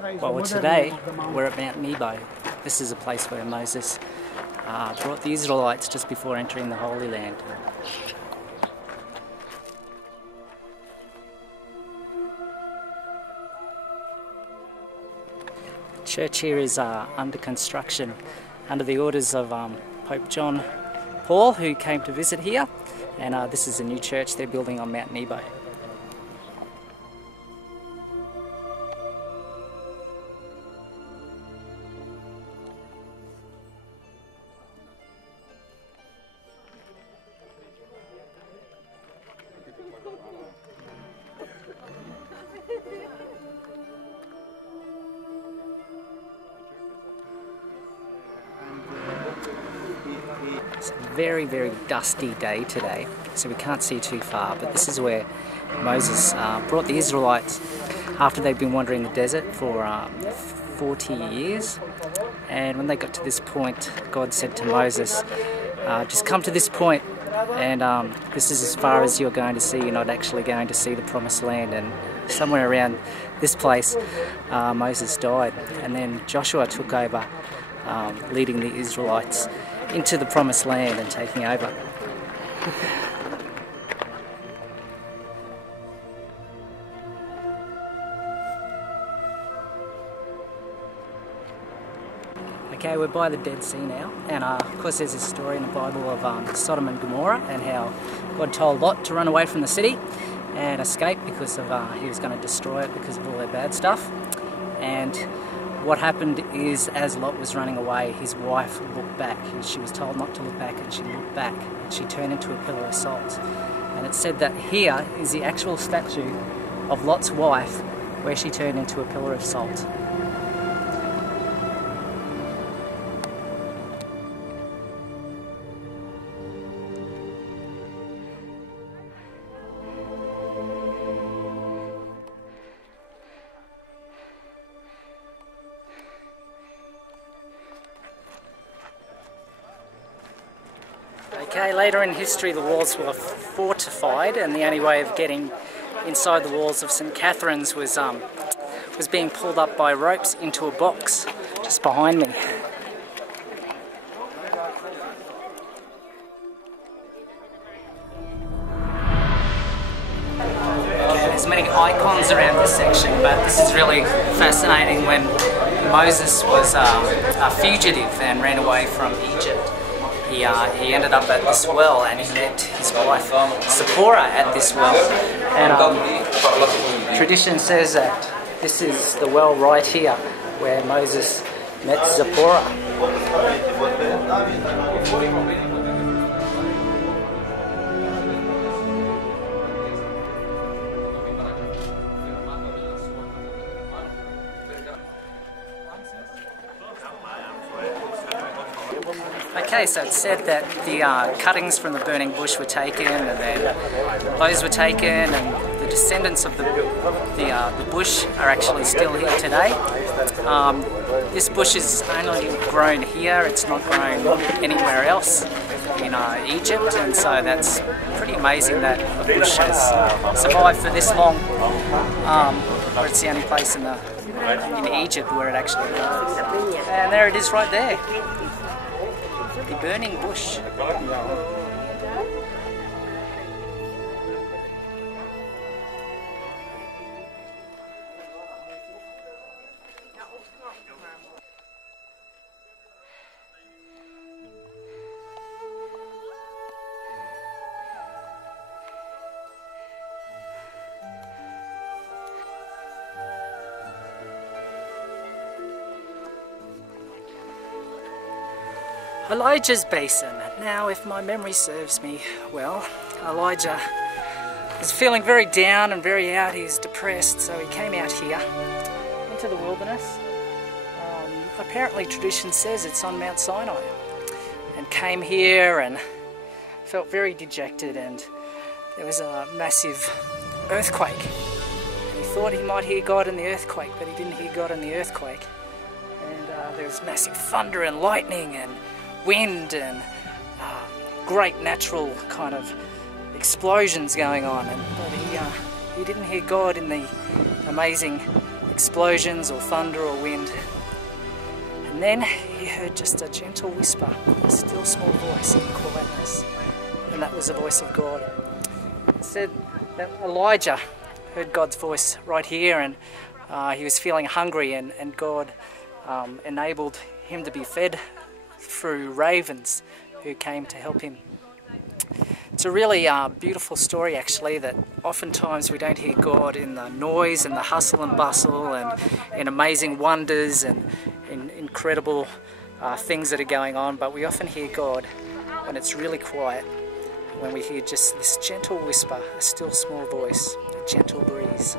Well, today we're at Mount Nebo. This is a place where Moses brought the Israelites just before entering the Holy Land. The church here is under construction under the orders of Pope John Paul, who came to visit here, and this is a new church they're building on Mount Nebo. It's a very, very dusty day today, so we can't see too far, but this is where Moses brought the Israelites after they'd been wandering the desert for 40 years. And when they got to this point, God said to Moses, just come to this point, and this is as far as you're going to see. You're not actually going to see the promised land. And somewhere around this place, Moses died, and then Joshua took over, leading the Israelites into the promised land and taking over. Okay, we're by the Dead Sea now, and of course there's this story in the Bible of Sodom and Gomorrah, and how God told Lot to run away from the city and escape because of he was going to destroy it because of all their bad stuff. And what happened is, as Lot was running away, his wife looked back. She was told not to look back, and she looked back, and she turned into a pillar of salt. And it said that here is the actual statue of Lot's wife, where she turned into a pillar of salt. Okay, later in history the walls were fortified, and the only way of getting inside the walls of St. Catherine's was being pulled up by ropes into a box just behind me. Okay, there's many icons around this section, but this is really fascinating. When Moses was a fugitive and ran away from Egypt, he ended up at this well, and he met his wife Zipporah at this well. And tradition says that this is the well right here where Moses met Zipporah. Okay, so it's said that the cuttings from the burning bush were taken, and then those were taken, and the descendants of the bush are actually still here today. This bush is only grown here, it's not grown anywhere else in Egypt, and so that's pretty amazing that the bush has survived for this long, but it's the only place in Egypt where it actually grows. And there it is right there. The burning bush. Elijah's basin. Now, if my memory serves me well, Elijah was feeling very down and very out. He was depressed, so he came out here into the wilderness. Apparently tradition says it's on Mount Sinai, and came here and felt very dejected, and there was a massive earthquake. And he thought he might hear God in the earthquake, but he didn't hear God in the earthquake. And there was massive thunder and lightning and wind and great natural kind of explosions going on, but he didn't hear God in the amazing explosions or thunder or wind. And then he heard just a gentle whisper, a still small voice in quietness, and that was the voice of God. It said that Elijah heard God's voice right here, and he was feeling hungry, and God enabled him to be fed through ravens who came to help him. It's a really beautiful story, actually, that oftentimes we don't hear God in the noise and the hustle and bustle and in amazing wonders and in incredible things that are going on, but we often hear God when it's really quiet, when we hear just this gentle whisper, a still small voice, a gentle breeze.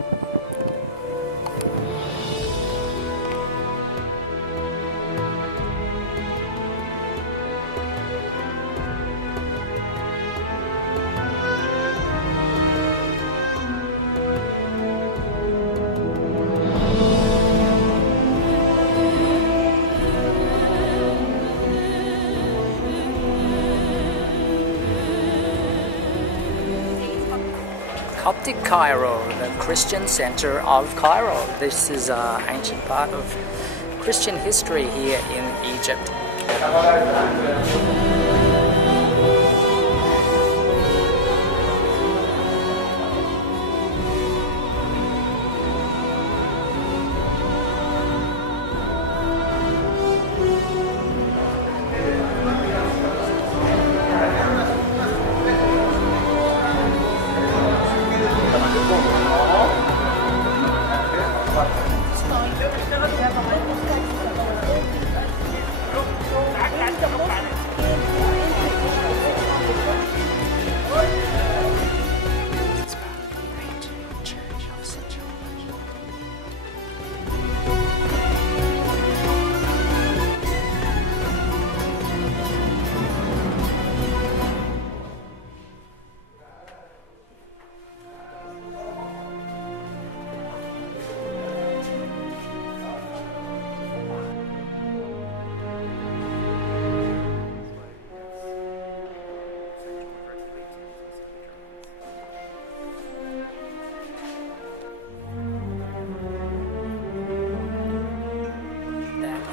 Coptic CAIRO, the Christian centre of Cairo. This is an ancient part of Christian history here in Egypt.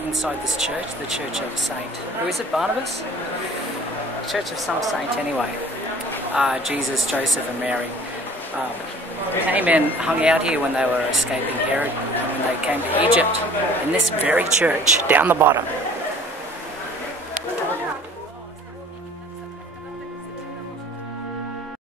Inside this church, the Church of Saint, who is it, Barnabas? The Church of some saint anyway. Jesus, Joseph and Mary came and hung out here when they were escaping Herod, and when they came to Egypt, in this very church, down the bottom.